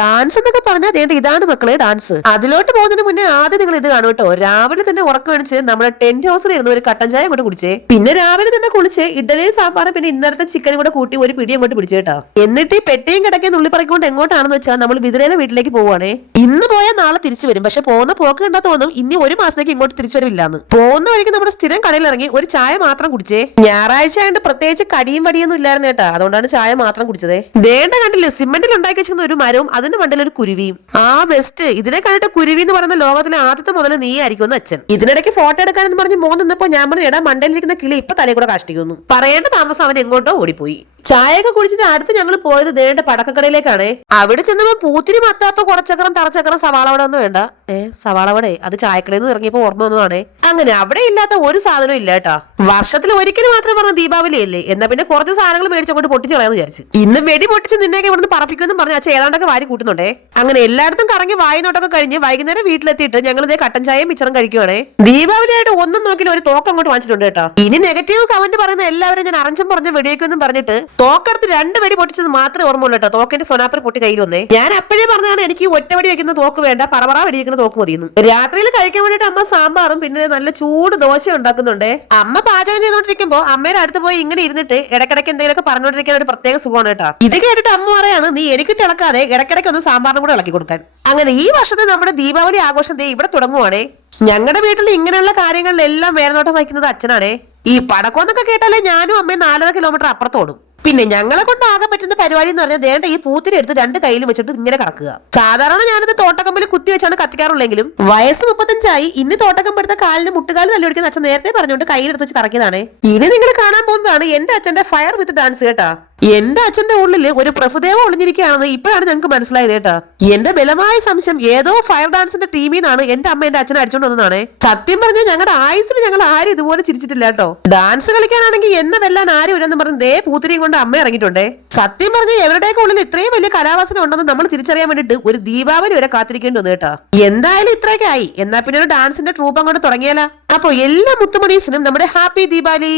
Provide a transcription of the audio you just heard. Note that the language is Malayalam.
ഡാൻസ് എന്നൊക്കെ പറഞ്ഞാൽ അതേണ്ട ഇതാണ് മക്കളെ ഡാൻസ്. അതിലോട്ട് പോകുന്നതിന് മുന്നേ ആദ്യം നിങ്ങൾ ഇത് കാണും കേട്ടോ. രാവിലെ തന്നെ ഉറക്കം അടിച്ച് നമ്മുടെ ടെന്റ് ഹൗസിൽ ഇരുന്ന് ഒരു കട്ടൻ ചായ അങ്ങോട്ട് കുടിച്ചേ. പിന്നെ രാവിലെ തന്നെ കുളിച്ച് ഇഡലിയും സാമ്പാറും പിന്നെ ഇന്നലത്തെ ചിക്കനും കൂടെ കൂട്ടി ഒരു പിടി അങ്ങോട്ട് പിടിച്ചു കേട്ടോ. എന്നിട്ട് ഈ പെട്ടിയും കിടക്കെ നുള്ളി പറിക്കൊണ്ട് എങ്ങോട്ടാണെന്ന് വെച്ചാൽ നമ്മൾ വിതിരയിലെ വീട്ടിലേക്ക് പോവാണേ. ഇന്ന് പോയാൽ നാളെ തിരിച്ചു വരും. പക്ഷെ പോകുന്ന പോക്ക് കണ്ടാ തോന്നും ഇനി ഒരു മാസത്തേക്ക് ഇങ്ങോട്ട് തിരിച്ചു വരില്ലാന്ന്. പോകുന്ന വഴിക്ക് നമ്മുടെ സ്ഥിരം കടയിൽ ഇറങ്ങി ഒരു ചായ മാത്രം കുടിച്ചേ. ഞായറാഴ്ച ആയതുകൊണ്ട് പ്രത്യേകിച്ച് കടിയും വടിയൊന്നും ഇല്ലായിരുന്നു കേട്ടാ. അതുകൊണ്ടാണ് ചായ മാത്രം കുടിച്ചത്. ദേണ്ട കണ്ടില്ലേ സിമെന്റിൽ ഉണ്ടാക്കി വെച്ചിരുന്ന ഒരു മരവും അതിന് മണ്ടയിൽ ഒരു കുരുവിയും. ആ ബെസ്റ്റ്. ഇതിനെ കണ്ടിട്ട് കുരുവി എന്ന് പറയുന്ന ലോകത്തിലെ ആദ്യത്തെ മുതൽ നീ ആയിരിക്കും അച്ഛൻ. ഇതിനിടയ്ക്ക് ഫോട്ടോ എടുക്കാനെന്ന് പറഞ്ഞ് മോൻ നിന്നപ്പോ ഞാൻ പറഞ്ഞു എടാ മണ്ടയിലിരിക്കുന്ന കിളി ഇപ്പൊ തലേ കൂടെ കാഷ്ടിക്കുന്നു. പറയേണ്ട താമസം അവൻ എങ്ങോട്ടോ ഓടിപ്പോയി. ചായയൊക്കെ കുടിച്ചിട്ട് അടുത്ത് ഞങ്ങൾ പോയത് ദേണ്ട പടക്കക്കടയിലേക്കാണ്. അവിടെ ചെന്നപ്പോ പൂത്തിരി മത്താപ്പ് കുടച്ചക്രം തറച്ചക്രം സവാള വട ഒന്നും വേണ്ട. സവാള വടേ അത് ചായക്കടയിൽ നിന്ന് ഇറങ്ങിയപ്പോ ഓർമ്മ വന്നതാണേ. അങ്ങനെ അവിടെ ഇല്ലാത്ത ഒരു സാധനവും ഇല്ല കേട്ടാ. വർഷത്തിൽ ഒരിക്കലും മാത്രം പറഞ്ഞ ദീപാവലി അല്ലേ, എന്നാ പിന്നെ കുറച്ച് സാധനങ്ങൾ മേടിച്ചങ്ങോട്ട് പൊട്ടിച്ച് കളയാന്ന് വിചാരിച്ചു. ഇന്ന് വെടി പൊട്ടിച്ച് നിന്നെയൊക്കെ ഇവിടുന്ന് പറപ്പിക്കുമെന്നും പറഞ്ഞ അച്ഛൻ ഏതാണ്ടൊക്കെ വാരി കൂട്ടുന്നുണ്ടേ. അങ്ങനെ എല്ലായിടത്തും കറങ്ങി വായനോട്ടൊക്കെ കഴിഞ്ഞ് വൈകുന്നേരം വീട്ടിലെത്തിയിട്ട് ഞങ്ങൾ ഇതേ കട്ടൻ ചായയും മിച്ചറും കഴിക്കുവാണേ. ദീപാവലിയായിട്ട് ഒന്നും നോക്കില്ല ഒരു തോക്ക് അങ്ങോട്ട് വാങ്ങിച്ചിട്ടുണ്ട് കേട്ടോ. ഇനി നെഗറ്റീവ് കമന്റ് പറയുന്ന എല്ലാവരും ഞാൻ അറഞ്ചം പറഞ്ഞ വെടിയേക്കൊന്നും പറഞ്ഞിട്ട് തോക്കെടുത്ത് 2 വെടി പൊട്ടിച്ചത് മാത്രമേ ഓർമ്മയുള്ളൂ കേട്ടോ. തോക്കിന്റെ സൊനാപ്പർ പൊട്ടി കയ്യിൽ വന്നേ. ഞാൻ അപ്പോഴേ പറഞ്ഞതാണ് എനിക്ക് ഒറ്റ വെടി വെക്കുന്ന തോക്ക് വേണ്ട, പറവറ വെടി വെക്കുന്ന തോക്ക് മതിയെന്ന്. രാത്രിയിൽ കഴിക്കാൻ വേണ്ടിട്ട് അമ്മ സാമ്പാറും പിന്നെ നല്ല ചൂട് ദോശ ഉണ്ടാക്കുന്നുണ്ട്. അമ്മ പാചകം ചെയ്തോണ്ടിരിക്കുമ്പോ അമ്മയുടെ അടുത്ത് പോയി ഇങ്ങനെ ഇരുന്നിട്ട് ഇടക്കിടയ്ക്ക് എന്തെങ്കിലുമൊക്കെ പറഞ്ഞോണ്ടിരിക്കാൻ ഒരു പ്രത്യേക സുഖമാണ് കേട്ടോ. ഇത് കേട്ടിട്ട് അമ്മ പറയാണ് നീ എനിക്കിട്ട് ഇളക്കാതെ ഇടക്കിടയ്ക്ക് ഒന്ന് സാമ്പാറിനും കൂടെ ഇളക്കി കൊടുക്കാൻ. അങ്ങനെ ഈ വർഷത്തെ നമ്മുടെ ദീപാവലി ആഘോഷം ഇവിടെ തുടങ്ങുവാണേ. ഞങ്ങളുടെ വീട്ടിൽ ഇങ്ങനെയുള്ള കാര്യങ്ങളിലെല്ലാം മേൽനോട്ടം വഹിക്കുന്നത് അച്ഛനാണേ. ഈ പടക്കോന്നൊക്കെ കേട്ടാലേ ഞാനും അമ്മയും 4.5 കിലോമീറ്റർ അപ്പുറത്തോടും. പിന്നെ ഞങ്ങളെ കൊണ്ട് ആകെ പറ്റുന്ന പരിപാടി എന്ന് പറഞ്ഞാൽ ദേണ്ട ഈ പൂത്തിരി എടുത്ത് 2 കയ്യിലും വെച്ചിട്ട് ഇങ്ങനെ കറക്കുക. സാധാരണ ഞാനത് തോട്ടക്കമ്പിൽ കുത്തി വെച്ചാണ് കത്തിക്കാറുള്ളെങ്കിലും വയസ്സ് 35 ഇനി തോട്ടക്കമ്പെടുത്ത കാലിന് മുട്ടുകാല് തല്ലിയൊടിക്കുന്ന അച്ഛൻ നേരത്തെ പറഞ്ഞുകൊണ്ട് കയ്യിലെടുത്ത് വെച്ച് കറക്കിയതാണ്. ഇനി നിങ്ങൾ കാണാൻ പോകുന്നതാണ് എന്റെ അച്ഛന്റെ ഫയർ വിത്ത് ഡാൻസ് കേട്ടാ. എന്റെ അച്ഛന്റെ ഉള്ളിൽ ഒരു പ്രഭുദേവം ഒളിഞ്ഞിരിക്കുകയാണെന്ന് ഇപ്പോഴാണ് ഞങ്ങൾക്ക് മനസ്സിലായത് കേട്ടാ. എന്റെ ബലമായ സംശയം ഏതോ ഫയർ ഡാൻസിന്റെ ടീമിൽ നിന്നാണ് എന്റെ അമ്മ എന്റെ അച്ഛനെ അടിച്ചോണ്ട് വന്നതാണ്. സത്യം പറഞ്ഞാൽ ഞങ്ങളുടെ ആയുസിൽ ഞങ്ങൾ ആരും ഇതുപോലെ ചിരിച്ചിട്ടില്ല കേട്ടോ. ഡാൻസ് കളിക്കാനാണെങ്കിൽ എന്നെ വെല്ലാൻ ആരും ഇല്ലെന്ന് പറഞ്ഞ് ദേ പൂത്തിരിയും കൊണ്ട് അമ്മ ഇറങ്ങിയിട്ടുണ്ടേ. സത്യം പറഞ്ഞ് എവരുടെയൊക്കെ ഉള്ളിൽ ഇത്രയും വലിയ കലാവാസന ഉണ്ടെന്ന് നമ്മൾ തിരിച്ചറിയാൻ വേണ്ടിട്ട് ഒരു ദീപാവലി വരെ കാത്തിരിക്കേണ്ടി വന്നു കേട്ടോ. എന്തായാലും ഇത്രയൊക്കെ ആയി. എന്നാ പിന്നെ ഒരു ഡാൻസിന്റെ ട്രൂപ്പ് അങ്ങോട്ട് തുടങ്ങിയാലോ. അപ്പൊ എല്ലാ മുത്തുമണീസിനും നമ്മുടെ ഹാപ്പി ദീപാവലി.